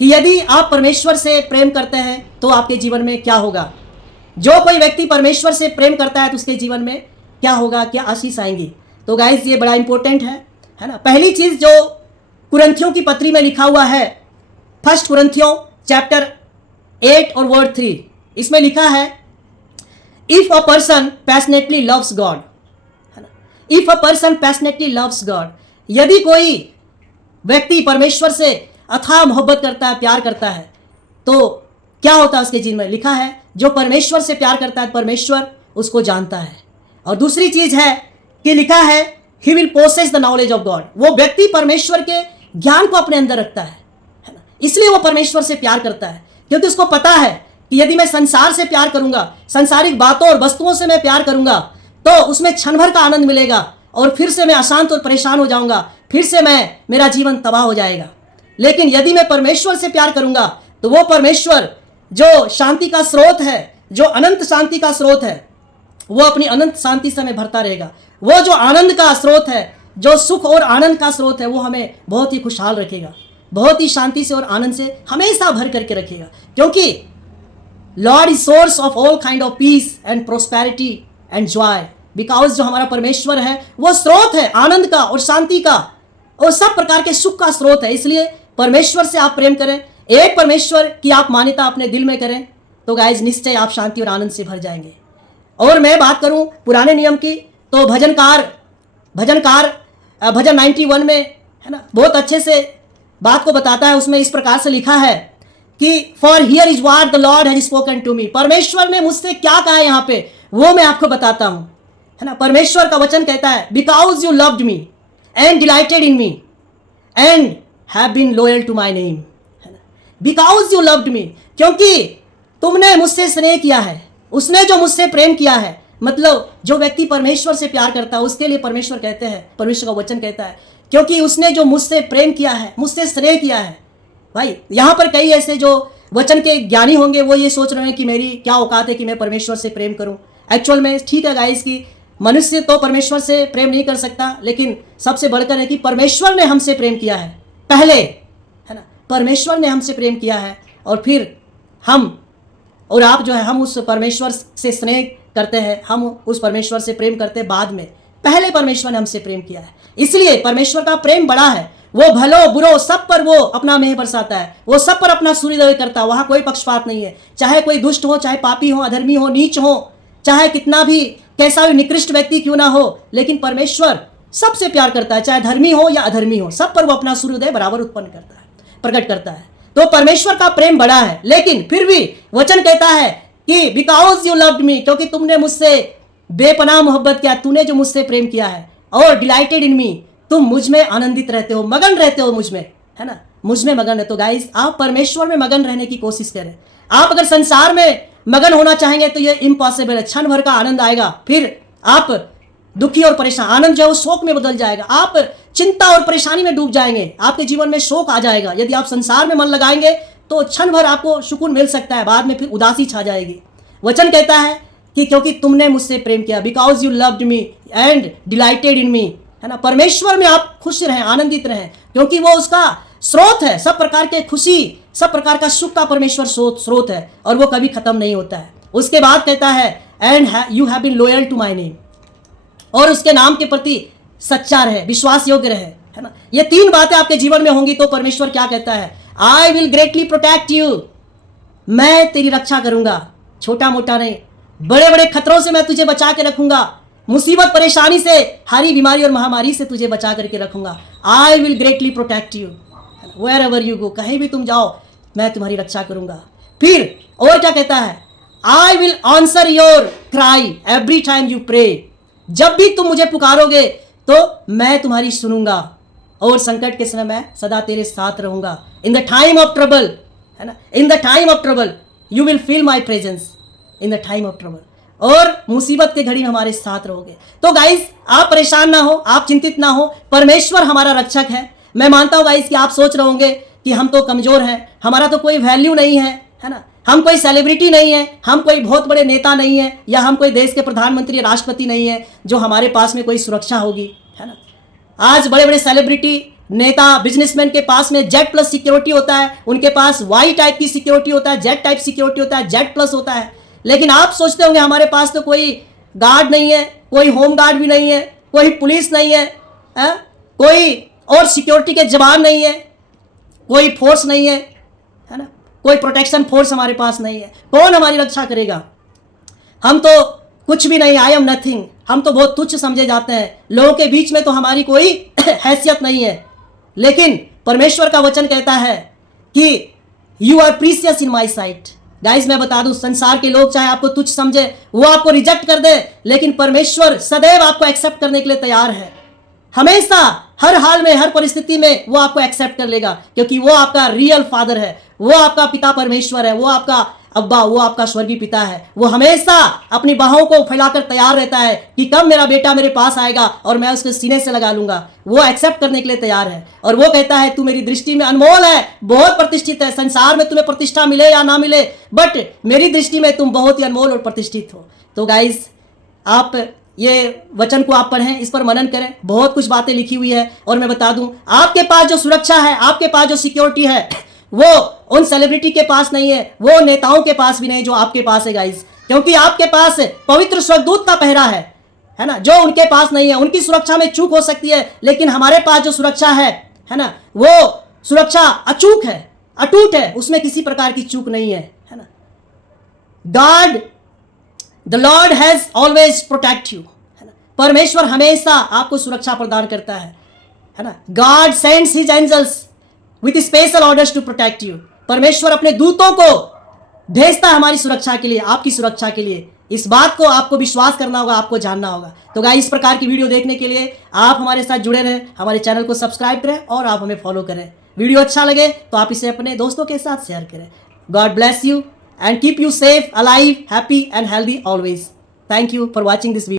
कि यदि आप परमेश्वर से प्रेम करते हैं तो आपके जीवन में क्या होगा। जो कोई व्यक्ति परमेश्वर से प्रेम करता है तो उसके जीवन में क्या होगा, क्या आशीष आएंगी। तो गाइस ये बड़ा इंपॉर्टेंट है ना। पहली चीज जो कुरिन्थियों की पत्री में लिखा हुआ है, फर्स्ट कुरिन्थियों चैप्टर 8 और वर्ड 3, इसमें लिखा है if a person passionately loves God, है ना, if a person passionately loves God, यदि कोई व्यक्ति परमेश्वर से अथाह मोहब्बत करता है, प्यार करता है, तो क्या होता है उसके जीवन में। लिखा है जो परमेश्वर से प्यार करता है परमेश्वर उसको जानता है। और दूसरी चीज है कि लिखा है he will possess the knowledge of God, वो व्यक्ति परमेश्वर के ज्ञान को अपने अंदर रखता है ना, इसलिए वो परमेश्वर से प्यार करता है, क्योंकि उसको पता है कि यदि मैं संसार से प्यार करूंगा, सांसारिक बातों और वस्तुओं से मैं प्यार करूंगा, तो उसमें क्षण भर का आनंद मिलेगा और फिर से मैं अशांत और परेशान हो जाऊंगा, फिर से मेरा जीवन तबाह हो जाएगा। लेकिन यदि मैं परमेश्वर से प्यार करूंगा तो वो परमेश्वर जो शांति का स्रोत है, जो अनंत शांति का स्रोत है, वो अपनी अनंत शांति से हमें भरता रहेगा। वो जो आनंद का स्रोत है, जो सुख और आनंद का स्रोत है, वो हमें बहुत ही खुशहाल रखेगा, बहुत ही शांति से और आनंद से हमेशा भर करके रखेगा। क्योंकि Lord is source of all kind of peace and prosperity and Joy, because जो हमारा परमेश्वर है वो स्रोत है आनंद का और शांति का और सब प्रकार के सुख का स्रोत है। इसलिए परमेश्वर से आप प्रेम करें, एक परमेश्वर की आप मान्यता अपने दिल में करें, तो गाइज निश्चय आप शांति और आनंद से भर जाएंगे। और मैं बात करूं पुराने नियम की, तो भजन 91 में, है ना, बहुत अच्छे से बात को बताता है। उसमें इस प्रकार से लिखा है कि for here is what the Lord has spoken to me, परमेश्वर ने मुझसे क्या कहा है यहाँ पे वो मैं आपको बताता हूं, है ना। परमेश्वर का वचन कहता है because you loved me and delighted in me and have been loyal to my name, है ना। बिकॉज यू लव्ड मी, क्योंकि तुमने मुझसे स्नेह किया है, उसने जो मुझसे प्रेम किया है, मतलब जो व्यक्ति परमेश्वर से प्यार करता है उसके लिए परमेश्वर कहते हैं, परमेश्वर का वचन कहता है क्योंकि उसने जो मुझसे प्रेम किया है, मुझसे स्नेह किया है। भाई यहाँ पर कई ऐसे जो वचन के ज्ञानी होंगे वो ये सोच रहे हैं कि मेरी क्या औकात है कि मैं परमेश्वर से प्रेम करूं। एक्चुअल में ठीक है गाइस कि मनुष्य तो परमेश्वर से प्रेम नहीं कर सकता, लेकिन सबसे बढ़कर है कि परमेश्वर ने हमसे प्रेम किया है पहले, है ना। परमेश्वर ने हमसे प्रेम किया है और फिर हम और आप जो है हम उस परमेश्वर से स्नेह करते हैं, हम उस परमेश्वर से प्रेम करते हैं बाद में। पहले परमेश्वर ने हमसे प्रेम किया है, इसलिए परमेश्वर का प्रेम बड़ा है। वो भलो बुरो सब पर वो अपना मेह बरसाता है, वो सब पर अपना सूर्योदय करता है। वहाँ कोई पक्षपात नहीं है, चाहे कोई दुष्ट हो, चाहे पापी हो, अधर्मी हो, नीच हो, चाहे कितना भी कैसा भी निकृष्ट व्यक्ति क्यों ना हो, लेकिन परमेश्वर सबसे प्यार करता है, चाहे धर्मी हो या अधर्मी हो, सब पर वो अपना सूर्योदय बराबर उत्पन्न करता है, प्रकट करता है। तो परमेश्वर का प्रेम बड़ा है। लेकिन फिर भी वचन कहता है कि बिकॉज यू लव्ड मी, क्योंकि तुमने मुझसे बेपनाह मोहब्बत किया, तूने जो मुझसे प्रेम किया है, और डिलाइटेड इन मी, तुम मुझ में आनंदित रहते हो, मगन रहते हो मुझ में, है ना, मुझ में मगन है। तो गाइस आप परमेश्वर में मगन रहने की कोशिश करें। आप अगर संसार में मगन होना चाहेंगे तो ये इम्पॉसिबल है। क्षण भर का आनंद आएगा, फिर आप दुखी और परेशान, आनंद जो है वो शोक में बदल जाएगा, आप चिंता और परेशानी में डूब जाएंगे, आपके जीवन में शोक आ जाएगा। यदि आप संसार में मन लगाएंगे तो क्षण भर आपको सुकून मिल सकता है, बाद में फिर उदासी छा जाएगी। वचन कहता है कि क्योंकि तुमने मुझसे प्रेम किया, because you loved me and delighted in me, है ना। परमेश्वर में आप खुश रहें, आनंदित रहें, क्योंकि वो उसका स्रोत है, सब प्रकार के खुशी, सब प्रकार का सुख का परमेश्वर स्रोत है और वो कभी खत्म नहीं होता है। उसके बाद कहता है and you have been loyal to my name, और उसके नाम के प्रति सच्चा रहे, विश्वास योग्य रहे, है ना। ये तीन बातें आपके जीवन में होंगी तो परमेश्वर क्या कहता है, I will greatly protect you, मैं तेरी रक्षा करूंगा, छोटा मोटा नहीं, बड़े बड़े खतरों से मैं तुझे बचा के रखूंगा, मुसीबत परेशानी से, हरी बीमारी और महामारी से तुझे बचा करके रखूंगा। I will greatly protect you wherever you go, कहीं भी तुम जाओ मैं तुम्हारी रक्षा करूंगा। फिर और क्या कहता है, I will answer your cry every time you pray, जब भी तुम मुझे पुकारोगे तो मैं तुम्हारी सुनूंगा और संकट के समय मैं सदा तेरे साथ रहूंगा। In the time of trouble, है ना, in the time of trouble you will feel my presence in the time of trouble, और मुसीबत के घड़ी में हमारे साथ रहोगे। तो गाइस आप परेशान ना हो, आप चिंतित ना हो, परमेश्वर हमारा रक्षक है। मैं मानता हूं गाइस कि आप सोच रहे होंगे कि हम तो कमजोर हैं, हमारा तो कोई वैल्यू नहीं है, है ना, हम कोई सेलिब्रिटी नहीं है, हम कोई बहुत बड़े नेता नहीं है, या हम कोई देश के प्रधानमंत्री या राष्ट्रपति नहीं है जो हमारे पास में कोई सुरक्षा होगी, है ना। आज बड़े बड़े सेलिब्रिटी नेता बिजनेसमैन के पास में जेड प्लस सिक्योरिटी होता है, उनके पास वाई टाइप की सिक्योरिटी होता है, जेड टाइप सिक्योरिटी होता है, जेड प्लस होता है। लेकिन आप सोचते होंगे हमारे पास तो कोई गार्ड नहीं है, कोई होम गार्ड भी नहीं है, कोई पुलिस नहीं है, कोई और सिक्योरिटी के जवान नहीं है, कोई फोर्स नहीं है ना, कोई प्रोटेक्शन फोर्स हमारे पास नहीं है। कौन हमारी रक्षा करेगा? हम तो कुछ भी नहीं, आई एम नथिंग, हम तो बहुत तुच्छ समझे जाते हैं, लोगों के बीच में तो हमारी कोई हैसियत नहीं है। लेकिन परमेश्वर का वचन कहता है कि you are precious in my sight. Guys मैं बता दूं, संसार के लोग चाहे आपको तुच्छ समझे, वो आपको रिजेक्ट कर दे, लेकिन परमेश्वर सदैव आपको एक्सेप्ट करने के लिए तैयार है। हमेशा, हर हाल में, हर परिस्थिति में वो आपको एक्सेप्ट कर लेगा, क्योंकि वो आपका रियल फादर है, वो आपका पिता परमेश्वर है, वो आपका अब्बा, वो आपका स्वर्गीय पिता है। वो हमेशा अपनी बाहों को फैलाकर तैयार रहता है कि कब मेरा बेटा मेरे पास आएगा और मैं उसके सीने से लगा लूंगा। वो एक्सेप्ट करने के लिए तैयार है और वो कहता है तू मेरी दृष्टि में अनमोल है, बहुत प्रतिष्ठित है। संसार में तुम्हें प्रतिष्ठा मिले या ना मिले, बट मेरी दृष्टि में तुम बहुत ही अनमोल और प्रतिष्ठित हो। तो गाइस, आप ये वचन को आप पढ़ें, इस पर मनन करें, बहुत कुछ बातें लिखी हुई है। और मैं बता दूं, आपके पास जो सुरक्षा है, आपके पास जो सिक्योरिटी है, वो उन सेलिब्रिटी के पास नहीं है, वो नेताओं के पास भी नहीं जो आपके पास है गाइस। क्योंकि आपके पास पवित्र स्वर्गदूत का पहरा है ना, जो उनके पास नहीं है। उनकी सुरक्षा में चूक हो सकती है, लेकिन हमारे पास जो सुरक्षा है ना, वो सुरक्षा अचूक है, अटूट है, उसमें किसी प्रकार की चूक नहीं है ना। God the Lord has always protect you, है ना। परमेश्वर हमेशा आपको सुरक्षा प्रदान करता है ना। God sends his angels with special orders to protect you. परमेश्वर अपने दूतों को भेजता है हमारी सुरक्षा के लिए, आपकी सुरक्षा के लिए। इस बात को आपको विश्वास करना होगा, आपको जानना होगा। तो गाइस, इस प्रकार की वीडियो देखने के लिए आप हमारे साथ जुड़े रहें, हमारे चैनल को सब्सक्राइब करें और आप हमें फॉलो करें। वीडियो अच्छा लगे तो आप इसे अपने दोस्तों के साथ शेयर करें। God bless you and keep you safe, alive, happy and healthy always. Thank you for watching this video.